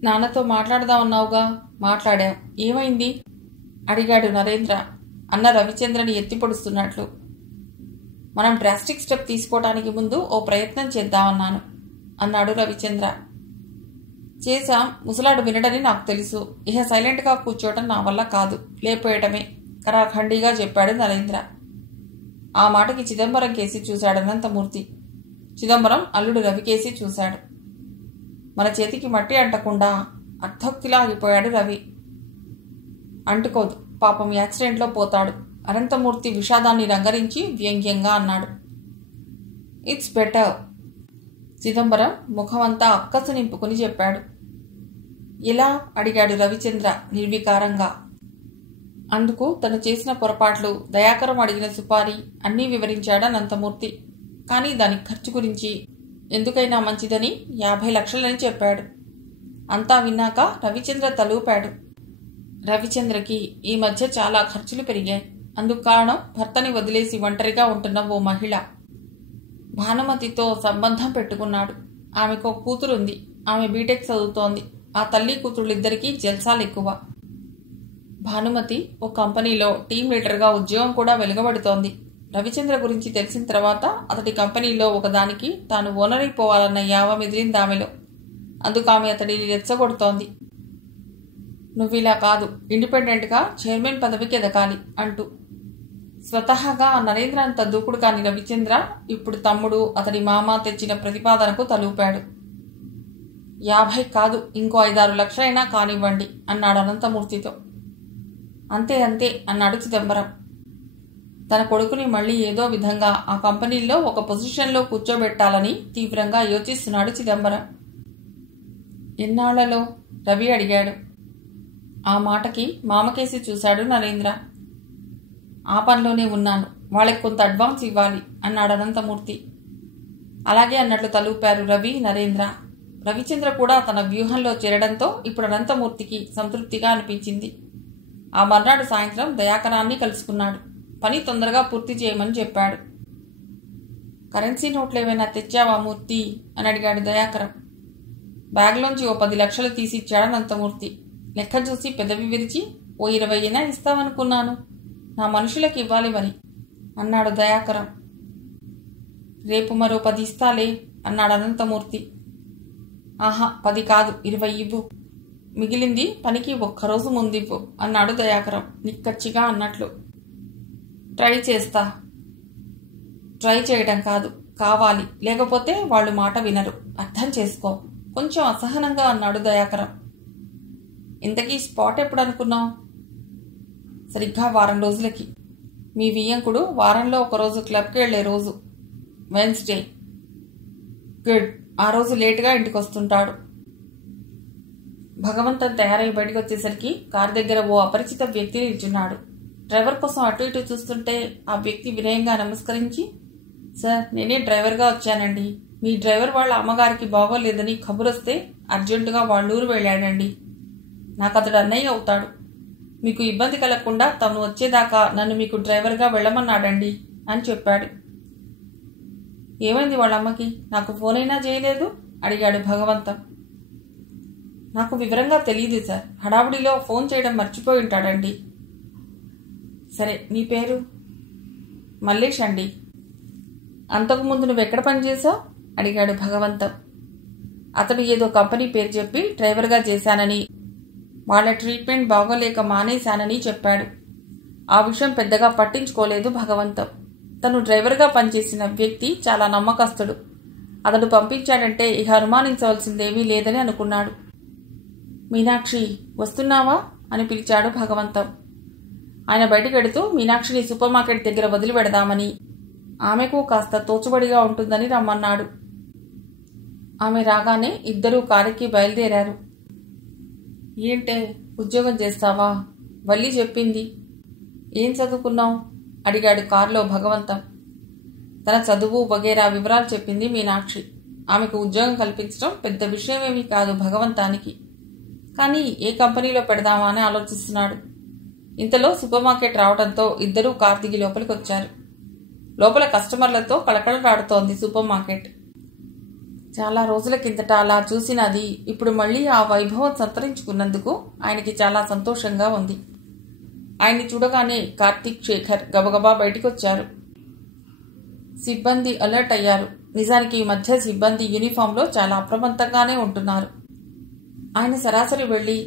నాన్నతో మాట్లాడదామన్నావుగా? మాట్లాడాం. ఏమైంది? అడిగాడు నరేంద్ర అన్న రవిచంద్రని ఎత్తిపొడుస్తున్నట్లు. మనం డ్రాస్టిక్ స్టెప్ తీసుకోవడానికి ముందు ఓ ప్రయత్నం చేద్దామన్నాను అన్నాడు రవిచంద్ర. చేశాం. ముసలాడు వినడని నాకు తెలుసు. ఇహ సైలెంట్గా కూర్చోవటం నా వల్ల కాదు, లేపోయటమే కరాఖండిగా చెప్పాడు నరేంద్ర. ఆ మాటకి చిదంబరం కేసి చూశాడు అనంతమూర్తి. చిదంబరం అల్లుడు రవికేసి చూశాడు. మన చేతికి మట్టి అంటకుండా అర్ధోక్తిలా ఆగిపోయాడు రవి. అంటుకోదు, పాపం యాక్సిడెంట్లో పోతాడు అనంతమూర్తి విషాదాన్ని రంగరించి వ్యంగ్యంగా అన్నాడు. ఇట్స్ బెటర్, చిదంబరం ముఖమంతా అక్కసు నింపుకుని చెప్పాడు. ఎలా? అడిగాడు రవిచంద్ర నిర్వికారంగా. అందుకు తను చేసిన పొరపాట్లు, దయాకరం అడిగిన సుపారీ అన్నీ వివరించాడు అనంతమూర్తి. కానీ దాని ఖర్చు గురించి ఎందుకైనా మంచిదని 50 లక్షలని చెప్పాడు. అంతా విన్నాక రవిచంద్ర తలూపాడు. రవిచంద్రకి ఈ మధ్య చాలా ఖర్చులు పెరిగాయి. అందుకు కారణం భర్తని వదిలేసి ఒంటరిగా ఉంటున్న ఓ మహిళ. భానుమతితో సంబంధం పెట్టుకున్నాడు. ఆమెకు కూతురుంది. ఆమె బీటెక్ చదువుతోంది. ఆ తల్లి కూతుళ్ళిద్దరికీ జల్సాలు ఎక్కువ. భానుమతి ఓ కంపెనీలో టీం లీడర్గా ఉద్యోగం కూడా వెలువడుతోంది. రవిచంద్ర గురించి తెలిసిన తర్వాత అతడి కంపెనీలో ఒకదానికి తాను ఓనర్ అయిపోవాలన్న యావ మెదిలిందామెలో. అందుకు ఆమె అతడిని రెచ్చగొడుతోంది. నువ్విలా కాదు, ఇండిపెండెంట్గా చైర్మన్ పదవికి ఎదగాలి అంటూ. స్వతహాగా నరేంద్ర అంత దూకుడు కాని రవిచంద్ర ఇప్పుడు తమ్ముడు, అతడి మామ తెచ్చిన ప్రతిపాదనకు తలూపాడు. 50 కాదు, ఇంకో 5-6 లక్షలైనా కానివ్వండి అన్నాడు అనంతమూర్తితో. అంతే అంతే అన్నాడు చిదంబరం. తన కొడుకుని మళ్లీ ఏదో విధంగా ఆ కంపెనీలో ఒక పొజిషన్లో కూర్చోబెట్టాలని తీవ్రంగా యోచిస్తున్నాడు చిదంబరం. ఎన్నాళ్లలో? రవి అడిగాడు. ఆ మాటకి మామకేసి చూశాడు నరేంద్ర. ఆ పనిలోనే ఉన్నాను. వాళ్ళకి కొంత అడ్వాన్స్ ఇవ్వాలి అన్నాడు అనంతమూర్తి. అలాగే అన్నట్లు తలూపారు రవి, నరేంద్ర. రవిచంద్ర కూడా తన వ్యూహంలో చేరడంతో ఇప్పుడు అనంతమూర్తికి సంతృప్తిగా అనిపించింది. ఆ మర్నాడు సాయంత్రం దయాకరాన్ని కలుసుకున్నాడు. పని తొందరగా పూర్తి చేయమని చెప్పాడు. కరెన్సీ నోట్లు ఏమైనా తెచ్చావా మూర్తి అని అడిగాడు దయాకరం. బ్యాగ్లోంచి ఓ 10 లక్షలు తీసిచ్చాడు అనంతమూర్తి. లెక్క చూసి పెదవి విరిచి, ఓ 20 ఇస్తావనుకున్నాను. నా మనుషులకి ఇవ్వాలి మరి అన్నాడు దయాకరం. రేపు మరో 10 ఇస్తాలే అన్నాడు అనంతమూర్తి. ఆహా, 10 కాదు, 20 ఇవ్వు. మిగిలింది పనికి ఒక్కరోజు ముందివ్వు అన్నాడు దయాకరం నిక్కచ్చిగా అన్నట్లు. ట్రై చేస్తా. ట్రై చేయడం కాదు, కావాలి. లేకపోతే వాళ్ళు మాట వినరు. అర్థం చేసుకో. కొంచెం అసహనంగా అన్నాడు దయాకరం. ఇంతకీ స్పాట్ ఎప్పుడు అనుకున్నావు? సరిగ్గా 1 వారం రోజులకి. మీ వియ్యంకుడు వారంలో ఒకరోజు క్లబ్కి వెళ్లే రోజు వెన్స్డే. గుడ్. ఆ రోజు లేటుగా ఇంటికి వస్తుంటాడు. భగవంతం తయారై బయటకు వచ్చేసరికి కారు దగ్గర ఓ అపరిచిత వ్యక్తి నిల్చున్నాడు. డ్రైవర్ కోసం అటు ఇటు చూస్తుంటే ఆ వ్యక్తి వినయంగా నమస్కరించి, సార్, నేనే డ్రైవర్గా వచ్చానండి. మీ డ్రైవర్ వాళ్ళ అమ్మగారికి బాగోలేదని కబురొస్తే అర్జెంటుగా వాళ్ళూరు వెళ్ళాడండి. నాకు అతడు అన్నయ్య అవుతాడు. మీకు ఇబ్బంది కలగకుండా తను వచ్చేదాకా నన్ను మీకు డ్రైవర్గా వెళ్ళమన్నాడండి అని చెప్పాడు. ఏమైంది వాళ్ళమ్మకి? నాకు ఫోన్ అయినా చేయలేదు అడిగాడు భగవంతం. నాకు వివరంగా తెలియదు సార్. హడావుడిలో ఫోన్ చేయడం మర్చిపోయి ఉంటాడండి. సరే, మీ పేరు? మల్లేష్ అండి. అంతకుముందు నువ్వెక్కడ పనిచేశావు అడిగాడు భగవంతం. అతడు ఏదో కంపెనీ పేరు చెప్పి డ్రైవర్గా చేశానని, వాళ్ళ ట్రీట్మెంట్ బాగోలేక మానేశానని చెప్పాడు. ఆ విషయం పెద్దగా పట్టించుకోలేదు భగవంతం. తను డ్రైవర్గా పనిచేసిన వ్యక్తి చాలా నమ్మకస్తుడు. అతడు పంపించాడంటే ఇక అనుమానించవలసిందేమీ లేదని అనుకున్నాడు. మీనాక్షి, వస్తున్నావా అని పిలిచాడు భగవంతం. ఆయన బయటకెడుతూ మీనాక్షిని సూపర్ మార్కెట్ దగ్గర వదిలి పెడదామని, ఆమెకు కాస్త తోచుబడిగా ఉంటుందని రమ్మన్నాడు. ఆమె రాగానే ఇద్దరూ కారుకి బయలుదేరారు. ఏంటే, ఉద్యోగం చేస్తావా? వల్లి చెప్పింది. ఏం చదువుకున్నావు అడిగాడు కారులో భగవంతం. తన చదువు వగేరా వివరాలు చెప్పింది మీనాక్షి. ఆమెకు ఉద్యోగం కల్పించడం పెద్ద విషయమేమీ కాదు భగవంతానికి. కానీ ఏ కంపెనీలో పెడదామా అని ఆలోచిస్తున్నాడు. ఇంతలో సూపర్ మార్కెట్ రావడంతో ఇద్దరూ కారు దిగి లోపలికి వచ్చారు. లోపల కస్టమర్లతో కళకళలాడుతోంది సూపర్ మార్కెట్. చాలా రోజుల కిందట అలా చూసినది ఇప్పుడు మళ్ళీ ఆ వైభవం సంతరించుకున్నందుకు ఆయనకి చాలా సంతోషంగా ఉంది. ఆయన్ని చూడగానే కార్తీక్, శేఖర్ గబగబా బయటికొచ్చారు. సిబ్బంది అలర్ట్ అయ్యారు. నిజానికి ఈ మధ్య సిబ్బంది యూనిఫామ్లో చాలా అప్రమత్తంగానే ఉంటున్నారు. ఆయన సరాసరి వెళ్ళి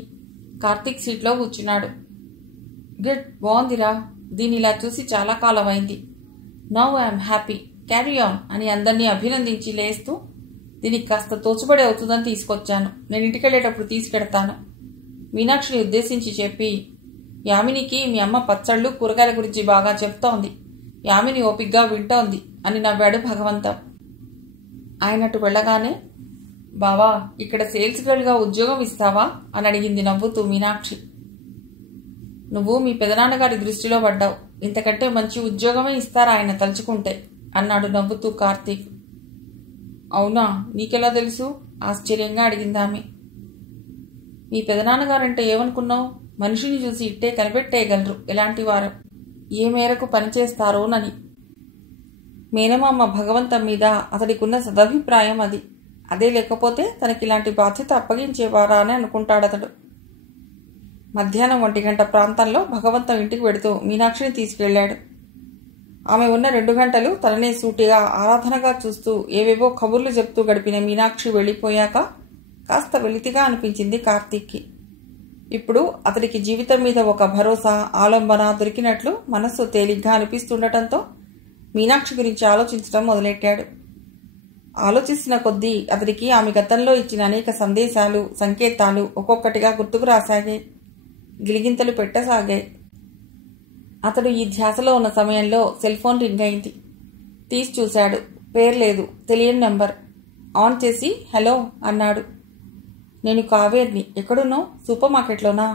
కార్తీక్ సీట్లో కూర్చున్నాడు. గుడ్, బాగుందిరా, దీన్ని ఇలా చూసి చాలా కాలం అయింది. Now I'm happy, carry on అని అందరినీ అభినందించి లేస్తూ, దీనికి కాస్త తోచుబడి అవుతుందని తీసుకొచ్చాను, నేను ఇంటికెళ్ళేటప్పుడు తీసుకెడతాను మీనాక్షిని ఉద్దేశించి చెప్పి, యామినికి మీ అమ్మ పచ్చళ్ళు కూరగాయల గురించి బాగా చెప్తోంది, యామిని ఓపిగ్గా వింటోంది అని నవ్వాడు భగవంతం. ఆయనటు వెళ్ళగానే, బావా ఇక్కడ సేల్స్ గర్ల్గా ఉద్యోగం ఇస్తావా అని అడిగింది నవ్వుతూ మీనాక్షి. నువ్వు మీ పెదనాన్నగారి దృష్టిలో పడ్డావు, ఇంతకంటే మంచి ఉద్యోగమే ఇస్తారా ఆయన తలుచుకుంటే అన్నాడు నవ్వుతూ కార్తీక్. అవునా, నీకెలా తెలుసు ఆశ్చర్యంగా అడిగిందామె. మీ పెదనాన్నగారంటే ఏమనుకున్నావు? మనిషిని చూసి ఇట్టే కనిపెట్టేయగలరు ఎలాంటి వారు, ఏ మేరకు పనిచేస్తారోనని. మేనమామ భగవంతం మీద అతడికున్న సదభిప్రాయం అది. అదే లేకపోతే తనకిలాంటి బాధ్యత అప్పగించేవారా అని అనుకుంటాడతడు. మధ్యాహ్నం 1 గంట ప్రాంతంలో భగవంతం ఇంటికి వెడుతూ మీనాక్షిని తీసుకెళ్లాడు. ఆమె ఉన్న 2 గంటలు తననే సూటిగా ఆరాధనగా చూస్తూ ఏవేవో కబుర్లు చెప్తూ గడిపిన మీనాక్షి వెళ్ళిపోయాక కాస్త వెలితిగా అనిపించింది కార్తీక్కి. ఇప్పుడు అతడికి జీవితం మీద ఒక భరోసా, ఆలంబన దొరికినట్లు మనస్సు తేలిగ్గా అనిపిస్తుండటంతో మీనాక్షి గురించి ఆలోచించడం మొదలెట్టాడు. ఆలోచిస్తున్న కొద్దీ అతడికి ఆమె గతంలో ఇచ్చిన అనేక సందేశాలు, సంకేతాలు ఒక్కొక్కటిగా గుర్తుకు రాసాగాయి, గిలిగింతలు పెట్టసాగాయి. అతడు ఈ ధ్యాసలో ఉన్న సమయంలో సెల్ ఫోన్ రింగ్ అయింది. తీసి చూశాడు. పేరు లేదు, తెలియని నెంబర్. ఆన్ చేసి హలో అన్నాడు. నేను కావేరిని, ఎక్కడున్నావు? సూపర్ మార్కెట్లోనా?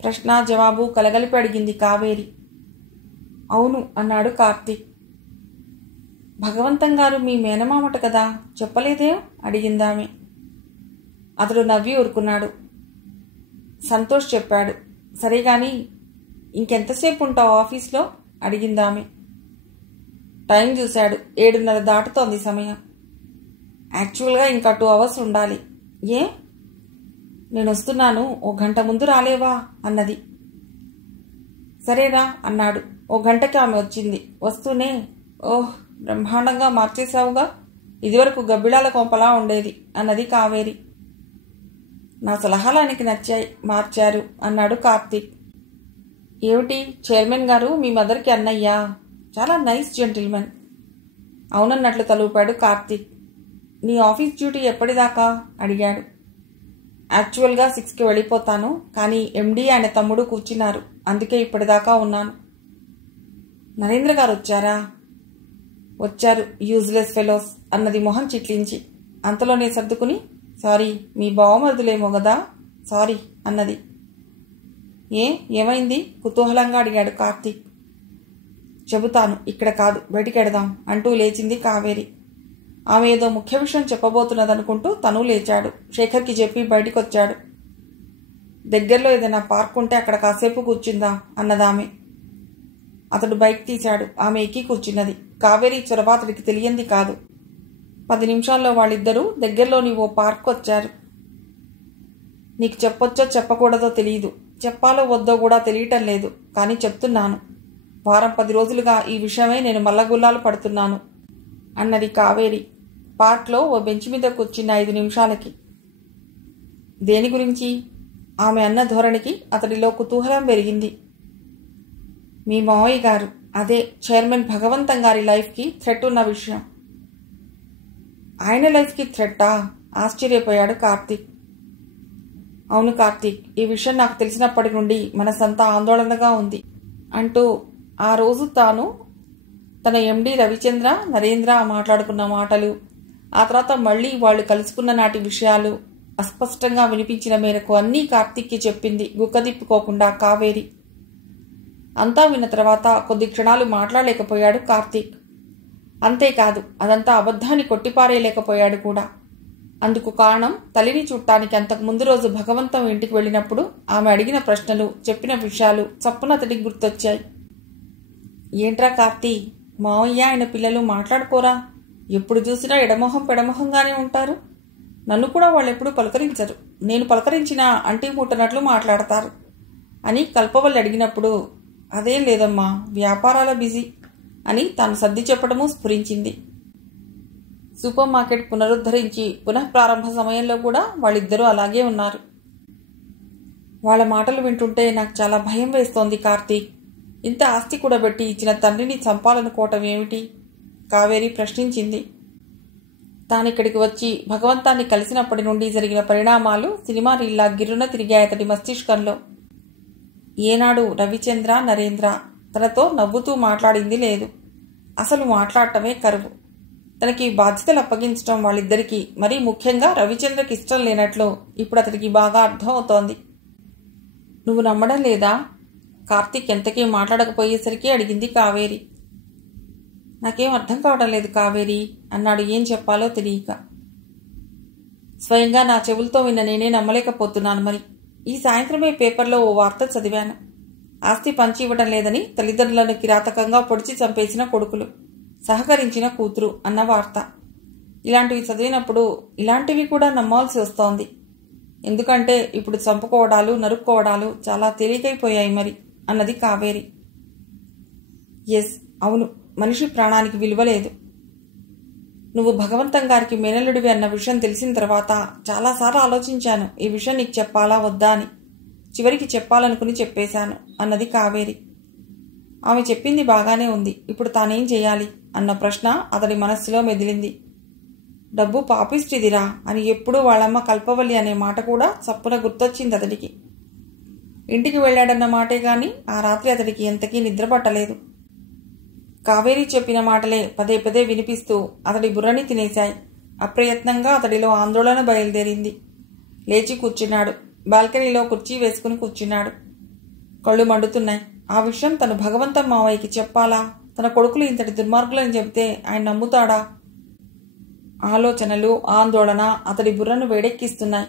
ప్రశ్న జవాబు కలగలిపి అడిగింది కావేరి. అవును అన్నాడు కార్తీక్. భగవంతం గారు మీ మేనమామట కదా, చెప్పలేదే అడిగిందామె. అతడు నవ్వి ఊరుకున్నాడు. సంతోష్ చెప్పాడు. సరే గాని ఇంకెంతసేపు ఉంటావు ఆఫీస్లో అడిగిందామె. టైం చూశాడు. 7:30 దాటుతోంది సమయం. యాక్చువల్గా ఇంకా 2 అవర్స్ ఉండాలి. ఏ? నేను వస్తున్నాను, 1 గంట ముందు రాలేవా అన్నది. సరేరా అన్నాడు. 1 గంటకి ఆమె వచ్చింది. వస్తూనే, ఓహ్ బ్రహ్మాండంగా మార్చేశావుగా, ఇదివరకు గబ్బిళాల కొంపలా ఉండేది అన్నది కావేరి. నా సలహాలానికి నచ్చాయి, మార్చారు అన్నాడు కార్తీక్. ఏమిటి, చైర్మన్ గారు మీ మదర్కి అన్నయ్యా? చాలా నైస్ జెంటిల్మెన్. అవునన్నట్లు తలూపాడు కార్తీక్. నీ ఆఫీస్ డ్యూటీ ఎప్పటిదాకా అడిగాడు. యాక్చువల్గా 6కి వెళ్ళిపోతాను, కానీ ఎండీ ఆయన తమ్ముడు కూర్చున్నారు, అందుకే ఇప్పటిదాకా ఉన్నాను. నరేంద్ర గారు వచ్చారా? వచ్చారు, యూజ్లెస్ ఫెలోస్ అన్నది మొహం చిట్లించి. అంతలోనే సర్దుకుని, సారీ మీ బావమరుదులేమో గదా, సారీ అన్నది. ఏమైంది కుతూహలంగా అడిగాడు కార్తీక్. చెబుతాను, ఇక్కడ కాదు, బయటికెడదాం అంటూ లేచింది కావేరి. ఆమె ఏదో ముఖ్య విషయం చెప్పబోతున్నదనుకుంటూ తను లేచాడు. శేఖర్కి చెప్పి బయటికొచ్చాడు. దగ్గరలో ఏదైనా పార్క్ ఉంటే అక్కడ కాసేపు కూర్చుందా అన్నదామె. అతడు బైక్ తీశాడు. ఆమె ఎక్కి కూర్చున్నది. కావేరి చొరవ అతడికి తెలియంది కాదు. 10 నిమిషాల్లో వాళ్ళిద్దరూ దగ్గరలోని ఓ పార్క్ వచ్చారు. నీకు చెప్పొచ్చో చెప్పకూడదో తెలియదు, చెప్పాలో వద్దో కూడా తెలియటం లేదు, కానీ చెప్తున్నాను. వారం 10 రోజులుగా ఈ విషయమై నేను మల్లగుల్లాలు పడుతున్నాను అన్నది కావేరి పార్క్లో ఓ బెంచ్ మీద కూర్చున్న 5 నిమిషాలకి. దేని గురించి? ఆమె అన్న ధోరణికి అతడిలో కుతూహలం పెరిగింది. మీ మావయ్య గారు, అదే చైర్మన్ భగవంతం గారి లైఫ్కి థ్రెట్ ఉన్న విషయం. ఆయన లైఫ్కి థ్రెట్టా? ఆశ్చర్యపోయాడు కార్తీక్. అవును కార్తీక్, ఈ విషయం నాకు తెలిసినప్పటి నుండి మనసంతా ఆందోళనగా ఉంది అంటూ ఆ రోజు తాను తన ఎండీ రవిచంద్ర, నరేంద్ర మాట్లాడుకున్న మాటలు, ఆ తర్వాత మళ్లీ వాళ్ళు కలుసుకున్న నాటి విషయాలు అస్పష్టంగా వినిపించిన మేరకు అన్నీ కార్తీక్కి చెప్పింది గుక్కదిప్పుకోకుండా కావేరి. అంతా విన్న తర్వాత కొద్ది క్షణాలు మాట్లాడలేకపోయాడు కార్తీక్. అంతేకాదు, అదంతా అబద్ధాన్ని కొట్టిపారేయలేకపోయాడు కూడా. అందుకు కారణం తల్లిని చూడటానికి అంతకు ముందు రోజు భగవంతం ఇంటికి వెళ్ళినప్పుడు ఆమె అడిగిన ప్రశ్నలు, చెప్పిన విషయాలు చప్పున అతడికి గుర్తొచ్చాయి. ఏంట్రా కార్తీ, మావయ్య ఆయన పిల్లలు మాట్లాడుకోరా? ఎప్పుడు చూసినా ఎడమొహం పెడమొహంగానే ఉంటారు. నన్ను కూడా వాళ్ళెప్పుడు పలకరించరు. నేను పలకరించినా అంటీ ముట్టనట్లు మాట్లాడతారు అని కల్పవల్లి అడిగినప్పుడు, అదేం లేదమ్మా, వ్యాపారాల బిజీ అని తాను సర్ది చెప్పడము స్ఫురించింది. సూపర్ మార్కెట్ పునరుద్ధరించి పునఃప్రారంభ సమయంలో కూడా వాళ్ళిద్దరూ అలాగే ఉన్నారు. వాళ్ళ మాటలు వింటుంటే నాకు చాలా భయం వేస్తోంది కార్తీక్. ఇంత ఆస్తి కూడా పెట్టి ఇచ్చిన తండ్రిని చంపాలనుకోవటం ఏమిటి? కావేరి ప్రశ్నించింది. తానిక్కడికి వచ్చి భగవంతాన్ని కలిసినప్పటి నుండి జరిగిన పరిణామాలు సినిమా రీల్లా గిర్రున తిరిగాయి అతడి మస్తిష్కంలో. ఏనాడు రవిచంద్ర, నరేంద్ర తనతో నవ్వుతూ మాట్లాడింది లేదు. అసలు మాట్లాడటమే కరువు. తనకి బాధ్యతలు అప్పగించడం వాళ్ళిద్దరికీ, మరీ ముఖ్యంగా రవిచంద్రకి ఇష్టం లేనట్లు ఇప్పుడు అతడికి బాగా అర్థం అవుతోంది. నువ్వు నమ్మడం లేదా? కార్తీక్ ఎంతకీ మాట్లాడకపోయేసరికి అడిగింది కావేరి. నాకేం అర్థం కావడం లేదు కావేరి అన్నాడు ఏం చెప్పాలో తెలియక. స్వయంగా నా చెవులతో విన్న నేనే నమ్మలేకపోతున్నాను. మరి ఈ సాయంత్రమే పేపర్లో ఓ వార్త చదివాను. ఆస్తి పంచి ఇవ్వడం లేదని తల్లిదండ్రులను కిరాతకంగా పొడిచి చంపేసిన కొడుకులు, సహకరించిన కూతురు అన్న వార్త. ఇలాంటివి చదివినప్పుడు ఇలాంటివి కూడా నమ్మాల్సి వస్తోంది. ఎందుకంటే ఇప్పుడు చంపుకోవడాలు, నరుక్కోవడాలు చాలా తేలికైపోయాయి మరి అన్నది కావేరి. ఎస్, అవును, మనిషి ప్రాణానికి విలువ లేదు. నువ్వు భగవంతం గారికి మేనల్లుడివి అన్న విషయం తెలిసిన తర్వాత చాలాసార్లు ఆలోచించాను ఈ విషయం నీకు చెప్పాలా వద్దా అని. చివరికి చెప్పాలనుకుని చెప్పేశాను అన్నది కావేరి. ఆమె చెప్పింది బాగానే ఉంది. ఇప్పుడు తానేం చేయాలి అన్న ప్రశ్న అతడి మనస్సులో మెదిలింది. డబ్బు పాపిష్టిదిరా అని ఎప్పుడూ వాళ్ళమ్మ కల్పవల్లి అనే మాట కూడా చప్పున గుర్తొచ్చింది అతడికి. ఇంటికి వెళ్ళాడన్న మాటే గాని ఆ రాత్రి అతడికి ఎంతకీ నిద్ర పట్టలేదు. కావేరి చెప్పిన మాటలే పదే పదే వినిపిస్తూ అతడి బుర్రని తినేశాయి. అప్రయత్నంగా అతడిలో ఆందోళన బయలుదేరింది. లేచి కూర్చున్నాడు. బాల్కనీలో కుర్చీ వేసుకుని కూర్చున్నాడు. కళ్ళు మండుతున్నాయి. ఆ విషయం తను భగవంతం మావయ్యకి చెప్పాలా? తన కొడుకులు ఇంతటి దుర్మార్గులని చెబితే ఆయన నమ్ముతాడా? ఆలోచనలు, ఆందోళన అతడి బుర్రను వేడెక్కిస్తున్నాయి.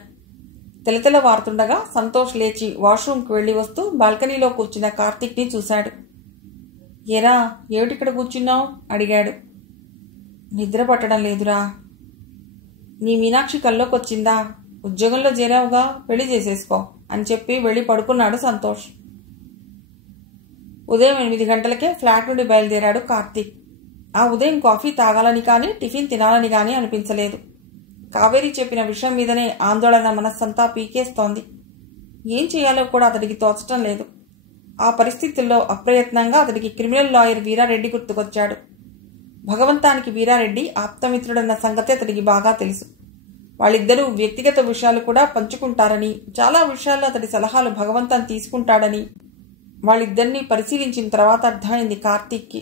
తెలతెల వారుతుండగా సంతోష్ లేచి వాష్రూమ్కి వెళ్లి వస్తూ బాల్కనీలో కూర్చున్న కార్తీక్ని చూశాడు. ఏరా, ఏమిటిక్కడ కూర్చున్నావు అడిగాడు. నిద్ర పట్టడం లేదురా. నీ మీనాక్షి కల్లోకొచ్చిందా? ఉద్యోగంలో చేరావుగా, పెళ్లి చేసేసుకో అని చెప్పి వెళ్ళి పడుకున్నాడు సంతోష్. ఉదయం 8 గంటలకే ఫ్లాట్ నుండి బయలుదేరాడు కార్తీక్. ఆ ఉదయం కాఫీ తాగాలని కానీ టిఫిన్ తినాలని కానీ అనిపించలేదు. కావేరి చెప్పిన విషయం మీదనే ఆందోళన మనస్సంతా పీకేస్తోంది. ఏం చేయాలో కూడా అతడికి తోచటం లేదు. ఆ పరిస్థితుల్లో అప్రయత్నంగా అతడికి క్రిమినల్ లాయర్ వీరారెడ్డి గుర్తుకొచ్చాడు. భగవంతానికి వీరారెడ్డి ఆప్తమిత్రుడన్న సంగతి అతడికి బాగా తెలుసు. వాళ్ళిద్దరూ వ్యక్తిగత విషయాలు కూడా పంచుకుంటారని, చాలా విషయాల్లో అతడి సలహాలు భగవంతం తీసుకుంటాడని వాళ్ళిద్దరినీ పరిశీలించిన తర్వాత అర్థమైంది కార్తీక్కి.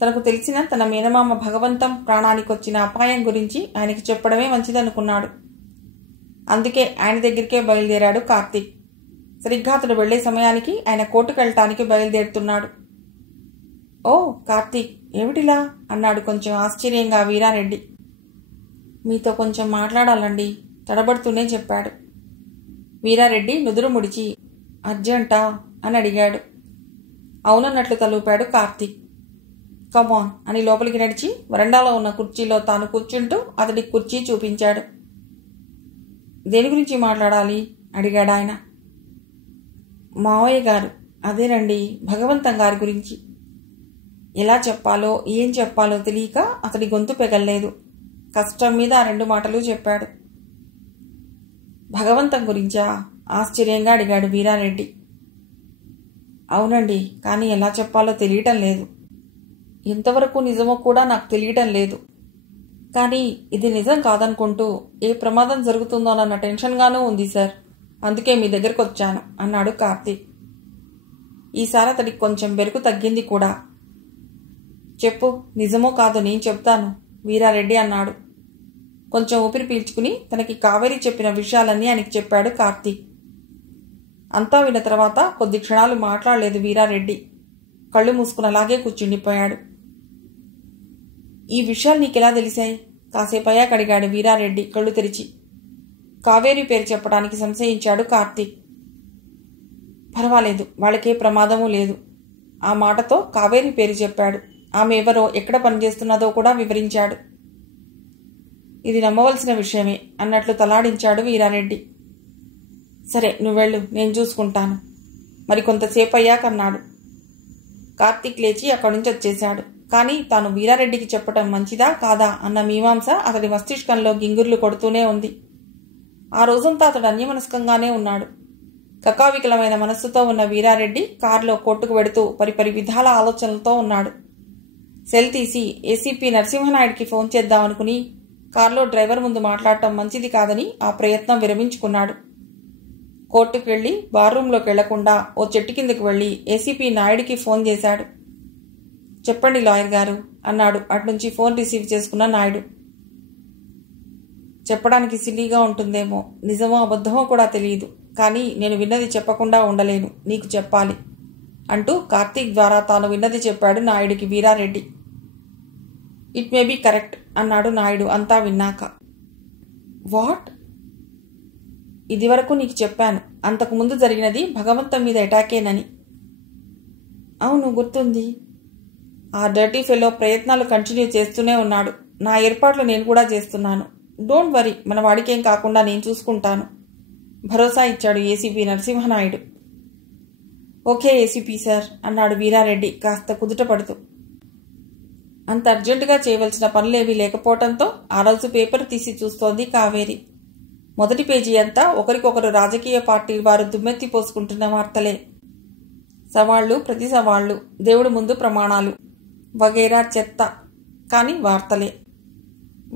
తనకు తెలిసిన తన మేనమామ భగవంతం ప్రాణానికొచ్చిన అపాయం గురించి ఆయనకి చెప్పడమే మంచిదనుకున్నాడు. అందుకే ఆయన దగ్గరికే బయలుదేరాడు కార్తీక్. సరిగ్గా అతడు వెళ్లే సమయానికి ఆయన కోర్టుకు వెళ్ళటానికి బయలుదేరుతున్నాడు. ఓ కార్తీక్, ఏమిటిలా అన్నాడు కొంచెం ఆశ్చర్యంగా వీరారెడ్డి. మీతో కొంచెం మాట్లాడాలండి తడబడుతూనే చెప్పాడు. వీరారెడ్డి నుదురు ముడిచి అర్జెంటా అని అడిగాడు. అవునన్నట్లు తలూపాడు కార్తీక్. కమాన్ అని లోపలికి నడిచి వరండాలో ఉన్న కుర్చీలో తాను కూర్చుంటూ అతడికి కుర్చీ చూపించాడు. దేని గురించి మాట్లాడాలి అడిగాడు ఆయన. మావయ్య గారు, అదేనండి భగవంతం గారి గురించి. ఎలా చెప్పాలో ఏం చెప్పాలో తెలియక అతడి గొంతు పెగల్లేదు. కష్టం మీద ఆ 2 మాటలు చెప్పాడు. భగవంతం గురించా ఆశ్చర్యంగా అడిగాడు వీరారెడ్డి. అవునండి, కానీ ఎలా చెప్పాలో తెలియటం లేదు. ఎంతవరకు నిజమో కూడా నాకు తెలియటం లేదు. కానీ ఇది నిజం కాదనుకుంటూ ఏ ప్రమాదం జరుగుతుందోనన్న టెన్షన్గానూ ఉంది సార్. అందుకే మీ దగ్గరకు వచ్చాను అన్నాడు కార్తీక్. ఈసారి అతడికి కొంచెం బెరుకు తగ్గింది కూడా. చెప్పు, నిజమో కాదో నేను చెప్తాను వీరారెడ్డి అన్నాడు. కొంచెం ఊపిరి పీల్చుకుని తనకి కావేరి చెప్పిన విషయాలన్నీ ఆయనకి చెప్పాడు కార్తీక్. అంతా విన్న తర్వాత కొద్ది క్షణాలు మాట్లాడలేదు వీరారెడ్డి. కళ్ళు మూసుకుని అలాగే కూర్చుండిపోయాడు. ఈ విషయాలు నీకెలా తెలిసాయి? కాసేపు అయ్యాక అడిగాడు వీరారెడ్డి కళ్ళు తెరిచి. కావేరి పేరు చెప్పడానికి సంశయించాడు కార్తీక్. పర్వాలేదు, వాళ్ళకే ప్రమాదమూ లేదు. ఆ మాటతో కావేరి పేరు చెప్పాడు. ఆమె ఎవరో, ఎక్కడ పనిచేస్తున్నదో కూడా వివరించాడు. ఇది నమ్మవలసిన విషయమే అన్నట్లు తలాడించాడు వీరారెడ్డి. సరే నువ్వెళ్ళు, నేను చూసుకుంటాను. మరి కొంతసేపు అయ్యాక అన్నాడు. కార్తీక్ లేచి అక్కడి నుంచి వచ్చేశాడు. కానీ తాను వీరారెడ్డికి చెప్పటం మంచిదా కాదా అన్న మీమాంస అతడి మస్తిష్కంలో గింగుర్లు కొడుతూనే ఉంది. ఆ రోజంతా అతడు అన్యమనస్కంగానే ఉన్నాడు. కకావికలమైన మనస్సుతో ఉన్న వీరారెడ్డి కారులో కొట్టుకు వెడుతూ పరిపరి విధాల ఆలోచనలతో ఉన్నాడు. సెల్ తీసి ఏసీపీ నరసింహనాయుడికి ఫోన్ చేద్దామనుకుని కారులో డ్రైవర్ ముందు మాట్లాడటం మంచిది కాదని ఆ ప్రయత్నం విరమించుకున్నాడు. కోర్టుకు వెళ్లి బార్రూంలోకి వెళ్లకుండా ఓ చెట్టు కిందకు వెళ్లి ఏసీపీ నాయుడికి ఫోన్ చేశాడు. చెప్పండి లాయర్ గారు అన్నాడు అటునుంచి ఫోన్ రిసీవ్ చేసుకున్న నాయుడు. చెప్పడానికి సిల్లీగా ఉంటుందేమో, నిజమో అబద్ధమో కూడా తెలియదు. కానీ నేను విన్నది చెప్పకుండా ఉండలేను, నీకు చెప్పాలి అంటూ కార్తీక్ ద్వారా తాను విన్నది చెప్పాడు నాయుడికి Veerareddy. It may be correct అన్నాడు నాయుడు అంతా విన్నాక. వాట్? ఇదివరకు నీకు చెప్పాను, అంతకుముందు జరిగినది భగవంతం మీద అటాకేనని. అవును, గుర్తుంది. ఆ డర్టీ ఫెలో ప్రయత్నాలు కంటిన్యూ చేస్తూనే ఉన్నాడు. నా ఏర్పాట్లు నేను కూడా చేస్తున్నాను. డోంట్ వరీ, మన వాడికేం కాకుండా నేను చూసుకుంటాను భరోసా ఇచ్చాడు ACP Narasimha Naidu. Okay ACP sir అన్నాడు వీరారెడ్డి కాస్త కుదుట పడుతూ. అంత అర్జెంటుగా చేయవలసిన పనులేవీ లేకపోవడంతో ఆ రోజు పేపర్ తీసి చూస్తోంది కావేరి. మొదటి పేజీ అంతా ఒకరికొకరు రాజకీయ పార్టీ వారు దుమ్మెత్తి పోసుకుంటున్న వార్తలే. సవాళ్లు, ప్రతి సవాళ్లు, దేవుడు ముందు ప్రమాణాలు వగైరా చెత్త, కానీ వార్తలే.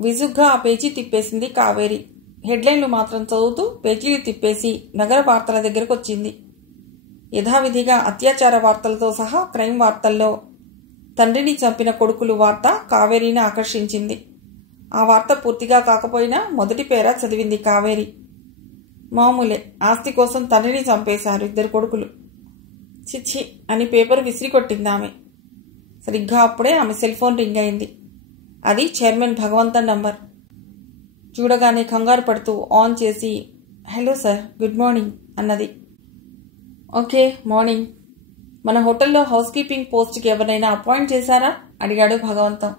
విసుగ్గా ఆ పేజీ తిప్పేసింది కావేరి. హెడ్లైన్లు మాత్రం చదువుతూ పేజీలు తిప్పేసి నగర వార్తల దగ్గరకు వచ్చింది. యథావిధిగా అత్యాచార వార్తలతో సహా క్రైమ్ వార్తల్లో తండ్రిని చంపిన కొడుకులు వార్త కావేరీని ఆకర్షించింది. ఆ వార్త పూర్తిగా కాకపోయినా మొదటి పేర చదివింది కావేరి. మామూలే, ఆస్తి కోసం తండ్రిని చంపేశారు 2 కొడుకులు. చిచ్చి అని పేపర్ విసిరికొట్టింది ఆమె. సరిగ్గా అప్పుడే ఆమె సెల్ ఫోన్ రింగ్ అయింది. అది చైర్మన్ భగవంతన్ నంబర్. చూడగానే కంగారు పడుతూ ఆన్ చేసి హలో సార్, గుడ్ మార్నింగ్ అన్నది. Okay morning. మన హోటల్లో హౌస్ కీపింగ్ పోస్ట్కి ఎవరైనా అపాయింట్ చేశారా అడిగాడు భగవంతం.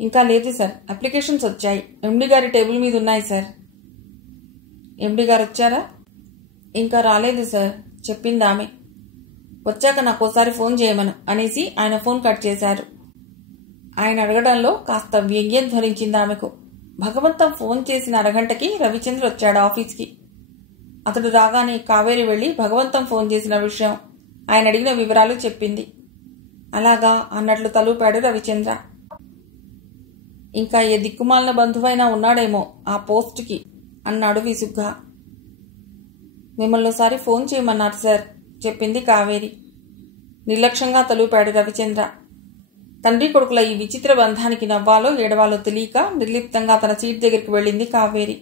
ఇంకా లేదు సార్, అప్లికేషన్స్ వచ్చాయి. ఎండి గారి టేబుల్ మీద ఉన్నాయి సార్. ఎండి గారు వచ్చారా? ఇంకా రాలేదు సార్, చెప్పింది ఆమె. వచ్చాక నాకోసారి ఫోన్ చేయమను అనేసి ఆయన ఫోన్ కట్ చేశారు. ఆయన అడగడంలో కాస్త వ్యంగ్యం ధ్వనించింది ఆమెకు. భగవంతం ఫోన్ చేసిన అరగంటకి రవిచంద్ర వచ్చాడు ఆఫీస్కి. అతడు రాగానే కావేరి వెళ్లి భగవంతం ఫోన్ చేసిన విషయం, ఆయన అడిగిన వివరాలు చెప్పింది. అలాగా అన్నట్లు తలూపాడు రవిచంద్ర. ఇంకా ఏ దిక్కుమాలిన బంధువైనా ఉన్నాడేమో ఆ పోస్ట్కి అన్నాడు విసుగ్గా. మిమ్మల్ని ఒకసారి ఫోన్ చేయమన్నారు సార్, చెప్పింది కావేరి. నిర్లక్ష్యంగా తలూపాడు రవిచంద్ర. తండ్రి కొడుకుల ఈ విచిత్ర బంధానికి నవ్వాలో ఏడవాలో తెలియక నిర్లిప్తంగా తన సీట్ దగ్గరికి వెళ్ళింది కావేరి.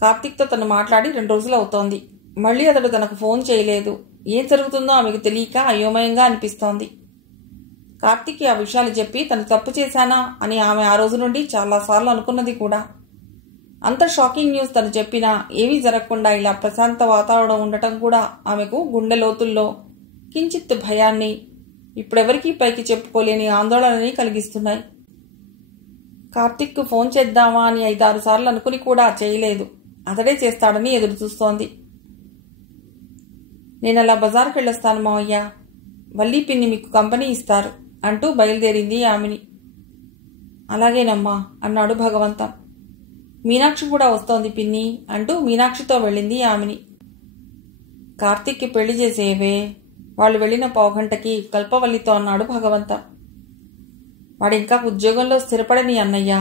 కార్తీక్తో తను మాట్లాడి 2 రోజులు అవుతోంది. మళ్లీ అతడు తనకు ఫోన్ చేయలేదు. ఏం జరుగుతుందో ఆమెకు తెలియక అయోమయంగా అనిపిస్తోంది. కార్తీక్కి ఆ విషయాలు చెప్పి తను తప్పు చేశానా అని ఆమె ఆ రోజు నుండి చాలాసార్లు అనుకున్నది కూడా. అంత షాకింగ్ న్యూస్ తను చెప్పినా ఏమీ జరగకుండా ఇలా ప్రశాంత వాతావరణం ఉండటం కూడా ఆమెకు గుండె లోతుల్లో కించిత్ భయాన్ని, ఇప్పుడెవరికీ పైకి చెప్పుకోలేని ఆందోళనని కలిగిస్తున్నాయి. కార్తీక్కు ఫోన్ చేద్దామా అని 5-6 సార్లు అనుకుని కూడా చేయలేదు. అతడే చేస్తాడని ఎదురు చూస్తోంది. నేనలా బజార్కి వెళ్ళొస్తాను మావయ్య, వల్లీ పిన్ని మీకు కంపెనీ ఇస్తారు అంటూ బయలుదేరింది ఆమెని. అలాగేనమ్మా అన్నాడు భగవంతం. మీనాక్షి కూడా వస్తోంది పిన్ని అంటూ మీనాక్షితో వెళ్ళింది ఆమెని. కార్తీక్కి పెళ్లి చేసేవే, వాళ్ళు వెళ్లిన 1/2 గంటకి కల్పవల్లితో అన్నాడు భగవంతం. వాడింకా ఉద్యోగంలో స్థిరపడని అన్నయ్యా.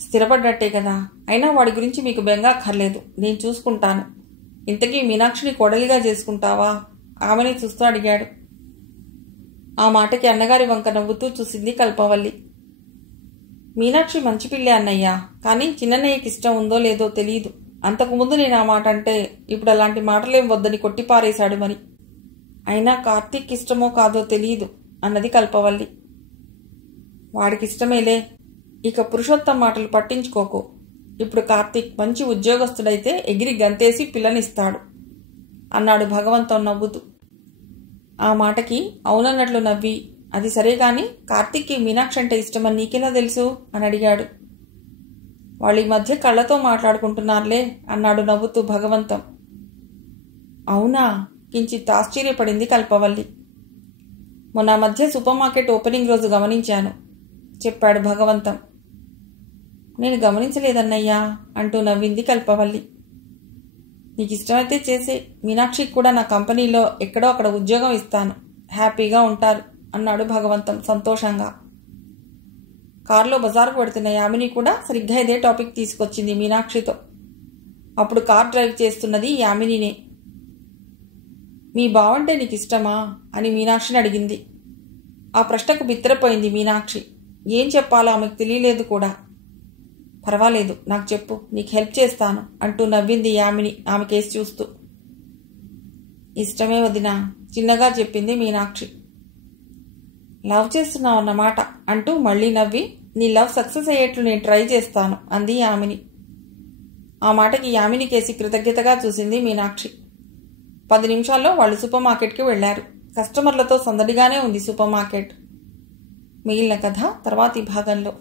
స్థిరపడ్డట్టే కదా, అయినా వాడి గురించి మీకు బెంగా అక్కర్లేదు, నేను చూసుకుంటాను. ఇంతకీ మీనాక్షిని కోడలిగా చేసుకుంటావా ఆమెని చూస్తూ అడిగాడు. ఆ మాటకి అన్నగారి వంక నవ్వుతూ చూసింది కల్పవల్లి. మీనాక్షి మంచి పిల్లే అన్నయ్యా, కానీ చిన్నన్నయ్యకి ఇష్టం ఉందో లేదో తెలియదు. అంతకుముందు నేను ఆ మాట అంటే ఇప్పుడు అలాంటి మాటలేం వద్దని కొట్టిపారేశాడు మరి. అయినా కార్తీక్ ఇష్టమో కాదో తెలియదు అన్నది కల్పవల్లి. వాడికిష్టమేలే, ఇక పురుషోత్తం మాటలు పట్టించుకోకు. ఇప్పుడు కార్తీక్ మంచి ఉద్యోగస్తుడైతే ఎగిరి గంతేసి పిల్లనిస్తాడు అన్నాడు భగవంతం నవ్వుతూ. ఆ మాటకి అవునన్నట్లు నవ్వి, అది సరే గాని కార్తీక్కి మీనాక్షి అంటే ఇష్టమని నీకెలా తెలుసు అని అడిగాడు. వాళ్ళ ఈ మధ్య కళ్ళతో మాట్లాడుకుంటున్నారులే అన్నాడు నవ్వుతూ భగవంతం. అవునా? కించిత్ ఆశ్చర్యపడింది కల్పవల్లి. మొన్న మధ్య సూపర్ మార్కెట్ ఓపెనింగ్ రోజు గమనించాను చెప్పాడు భగవంతం. నేను గమనించలేదన్నయ్యా అంటూ నవ్వింది కల్పవల్లి. నీకు ఇష్టమైతే చేసే, మీనాక్షికి కూడా నా కంపెనీలో ఎక్కడో అక్కడ ఉద్యోగం ఇస్తాను, హ్యాపీగా ఉంటారు అన్నాడు భగవంతం సంతోషంగా. కారులో బజారుకు పెడుతున్న యామిని కూడా సరిగ్గా ఇదే టాపిక్ తీసుకొచ్చింది మీనాక్షితో. అప్పుడు కార్ డ్రైవ్ చేస్తున్నది యామినినే. మీ బావంటే నీకు ఇష్టమా అని మీనాక్షిని అడిగింది. ఆ ప్రశ్నకు బిత్తరపోయింది మీనాక్షి. ఏం చెప్పాలో ఆమెకు తెలియలేదు కూడా. పర్వాలేదు, నాకు చెప్పు, నీకు హెల్ప్ చేస్తాను అంటూ నవ్వింది యామిని ఆమె కేసు చూస్తూ. ఇష్టమే వదినా, చిన్నగా చెప్పింది మీనాక్షి. లవ్ చేస్తున్నావు అన్నమాట అంటూ మళ్ళీ నవ్వి, నీ లవ్ సక్సెస్ అయ్యేట్లు నేను ట్రై చేస్తాను అంది యామిని. ఆ మాటకి యామిని కేసి కృతజ్ఞతగా చూసింది మీనాక్షి. 10 నిమిషాల్లో వాళ్ళు సూపర్ మార్కెట్కి వెళ్లారు. కస్టమర్లతో సందడిగానే ఉంది సూపర్ మార్కెట్. మిగిలిన కథ తర్వాతి భాగంలో.